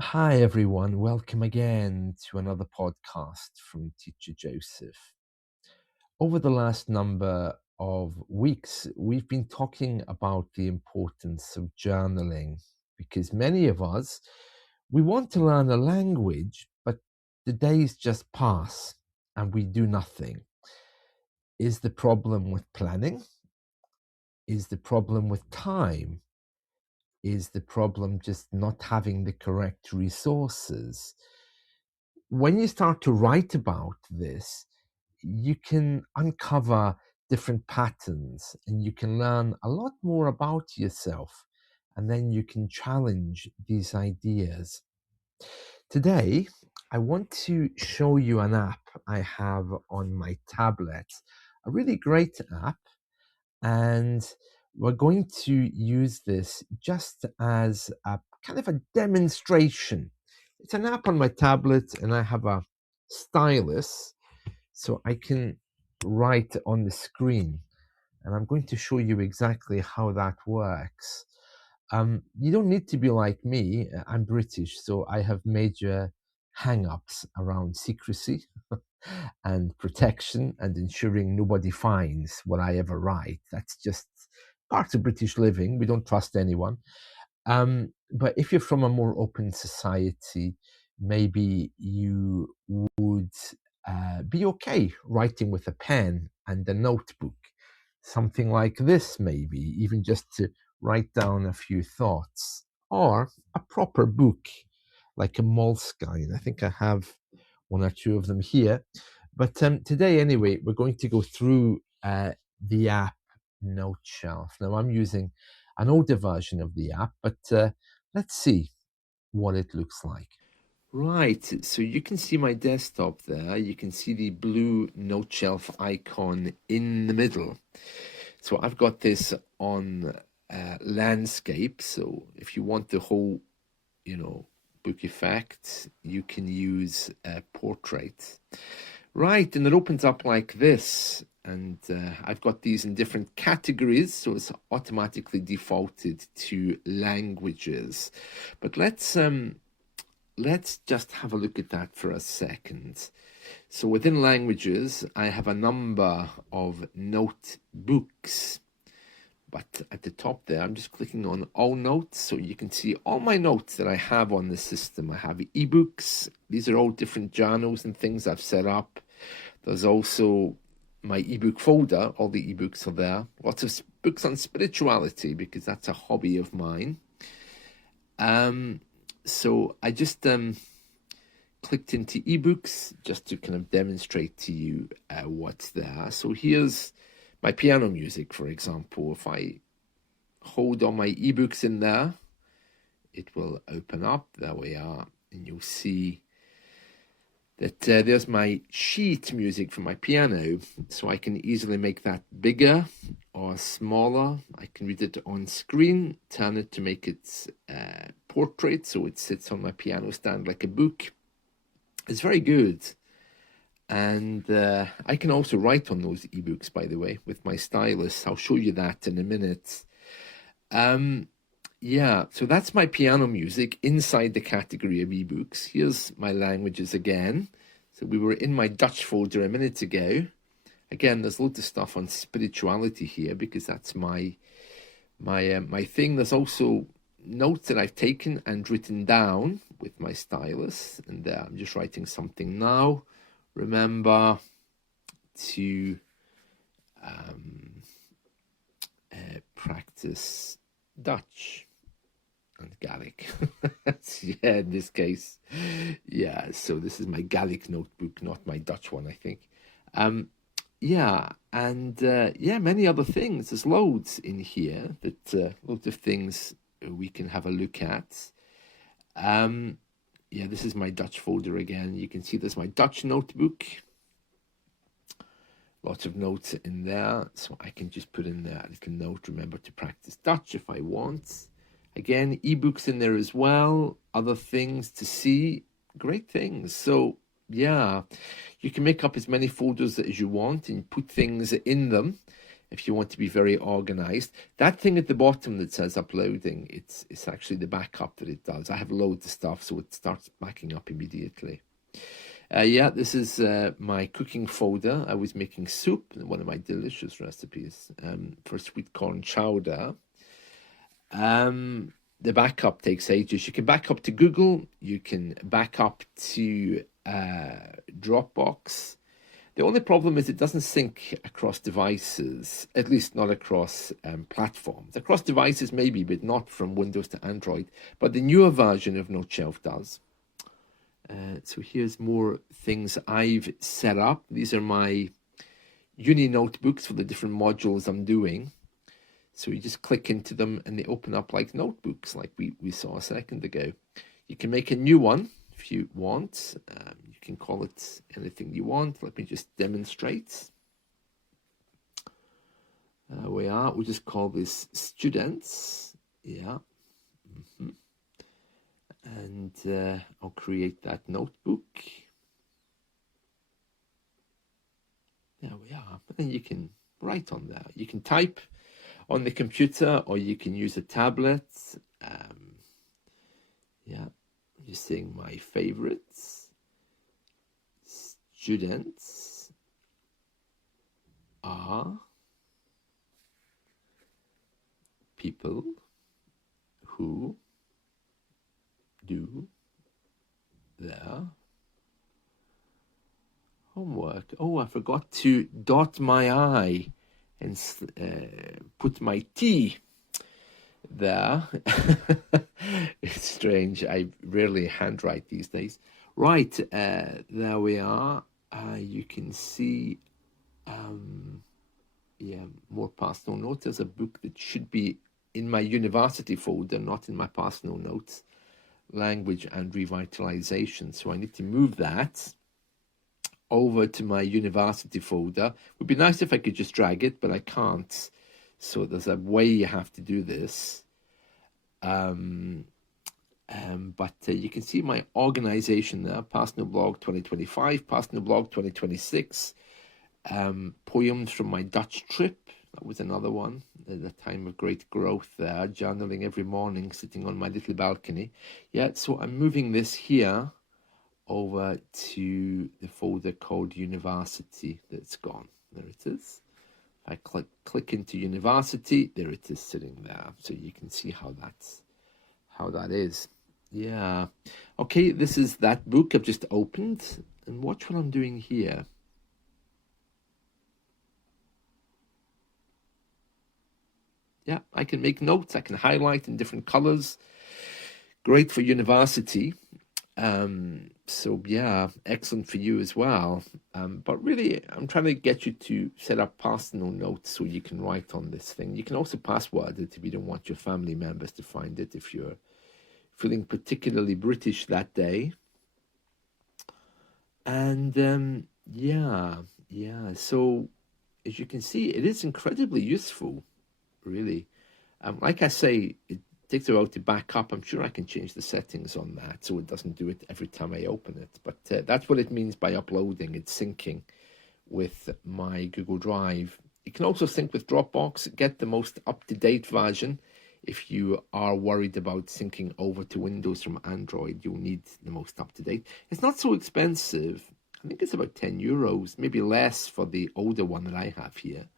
Hi, everyone. Welcome again to another podcast from Teacher Joseph. Over the last number of weeks, we've been talking about the importance of journaling because many of us, we want to learn a language, but the days just pass and we do nothing. Is the problem with planning? Is the problem with time? Is the problem just not having the correct resources? When you start to write about this, you can uncover different patterns and you can learn a lot more about yourself. And then you can challenge these ideas. Today, I want to show you an app I have on my tablet, a really great app. And we're going to use this just as a kind of a demonstration. It's an app on my tablet, and I have a stylus, so I can write on the screen. And I'm going to show you exactly how that works. You don't need to be like me. I'm British, so I have major hang-ups around secrecy and protection and ensuring nobody finds what I ever write. That's just part of British living. We don't trust anyone. But if you're from a more open society, maybe you would be okay writing with a pen and a notebook. Something like this, maybe, even just to write down a few thoughts. Or a proper book, like a Moleskine. I think I have one or two of them here. But today, anyway, we're going to go through the app Noteshelf. Now, I'm using an older version of the app, but let's see what it looks like. Right, so you can see my desktop there. You can see the blue Noteshelf icon in the middle. So I've got this on landscape. So if you want the whole, book effect, you can use portrait. Right, and it opens up like this. And I've got these in different categories, so it's automatically defaulted to languages. But let's just have a look at that for a second. So within languages, I have a number of notebooks. But at the top there, I'm just clicking on all notes, so you can see all my notes that I have on the system. I have ebooks. These are all different journals and things I've set up. There's also my ebook folder. All the ebooks are there. Lots of books on spirituality, because that's a hobby of mine. So I just clicked into ebooks just to kind of demonstrate to you what's there. So here's my piano music, for example. If I hold all my ebooks in there, it will open up. There we are. And you'll see that there's my sheet music for my piano. So I can easily make that bigger or smaller. I can read it on screen, turn it to make it portrait, so it sits on my piano stand like a book. It's very good. And I can also write on those ebooks, by the way, with my stylus. I'll show you that in a minute. Yeah, so that's my piano music inside the category of ebooks. Here's my languages again. So we were in my Dutch folder a minute ago. Again, there's loads of stuff on spirituality here because that's my thing. There's also notes that I've taken and written down with my stylus, and I'm just writing something now. Remember to practice Dutch and Gaelic. Yeah, in this case. Yeah, so this is my Gaelic notebook, not my Dutch one, I think. Yeah, and many other things. There's loads in here, loads of things we can have a look at. Yeah, this is my Dutch folder again. You can see there's my Dutch notebook. Lots of notes in there, so I can just put in there a little note, remember to practice Dutch if I want. Again, ebooks in there as well, other things to see, great things. So yeah, you can make up as many folders as you want and put things in them. if you want to be very organized. That thing at the bottom that says uploading, it's actually the backup that it does. I have loads of stuff, so it starts backing up immediately. Yeah, this is my cooking folder. I was making soup, one of my delicious recipes for sweet corn chowder. The backup takes ages. You can back up to Google. You can back up to Dropbox. The only problem is it doesn't sync across devices, at least not across platforms. Across devices maybe, but not from Windows to Android. But the newer version of Noteshelf does. So here's more things I've set up. These are my uni notebooks for the different modules I'm doing. So you just click into them and they open up like notebooks, like we saw a second ago. You can make a new one if you want. You can call it anything you want. Let me just demonstrate. We are. We'll just call this students. Yeah. And I'll create that notebook. There we are. And you can write on there. You can type on the computer, or you can use a tablet. Yeah, just saying my favorites. Students are people who do their homework. Oh, I forgot to dot my I and put my T there. It's strange. I rarely handwrite these days. Right, there we are. You can see, yeah, more personal notes. There's a book that should be in my university folder, not in my personal notes. Language and revitalization. So I need to move that over to my university folder. It would be nice if I could just drag it, but I can't. So there's a way you have to do this. But you can see my organization there. Personal blog 2025, personal blog 2026. Poems from my Dutch trip. That was another one. At the time of great growth there. Journaling every morning, sitting on my little balcony. Yeah, so I'm moving this here over to the folder called University. That's gone. There it is. If I click into University, there it is sitting there. So you can see how that is. Yeah. Okay, this is that book I've just opened. And watch what I'm doing here. Yeah, I can make notes. I can highlight in different colors. Great for university. So yeah, excellent for you as well. But really, I'm trying to get you to set up personal notes so you can write on this thing. You can also password it if you don't want your family members to find it, if you're feeling particularly British that day. And yeah. So as you can see, it is incredibly useful, really. Like I say, it takes a while to back up. I'm sure I can change the settings on that so it doesn't do it every time I open it. But that's what it means by uploading. It's syncing with my Google Drive. You can also sync with Dropbox, get the most up-to-date version. If you are worried about syncing over to Windows from Android, you'll need the most up-to-date. It's not so expensive. I think it's about €10, maybe less for the older one that I have here.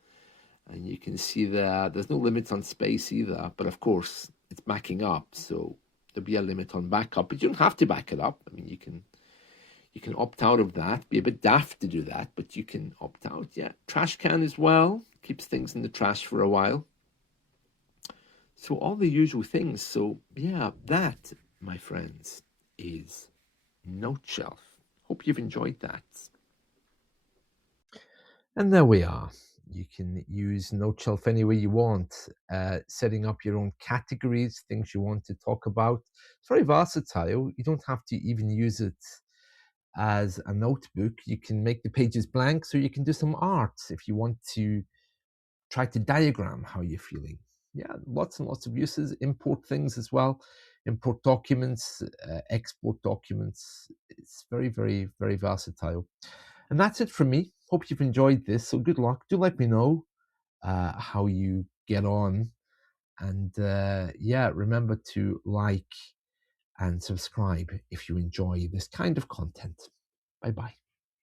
And you can see there's no limit on space either. But of course, it's backing up, so there'll be a limit on backup. But you don't have to back it up. I mean, you can opt out of that. Be a bit daft to do that, but you can opt out. Yeah, trash can as well. Keeps things in the trash for a while. So all the usual things. So yeah, that, my friends, is Noteshelf. Hope you've enjoyed that. And there we are. You can use Noteshelf any way you want, setting up your own categories, things you want to talk about. It's very versatile. You don't have to even use it as a notebook. You can make the pages blank, so you can do some art if you want to try to diagram how you're feeling. Yeah, lots and lots of uses. Import things as well. Import documents, export documents. It's very, very, very versatile. And that's it from me. Hope you've enjoyed this. So good luck. Do let me know how you get on. And yeah, remember to like and subscribe if you enjoy this kind of content. Bye bye.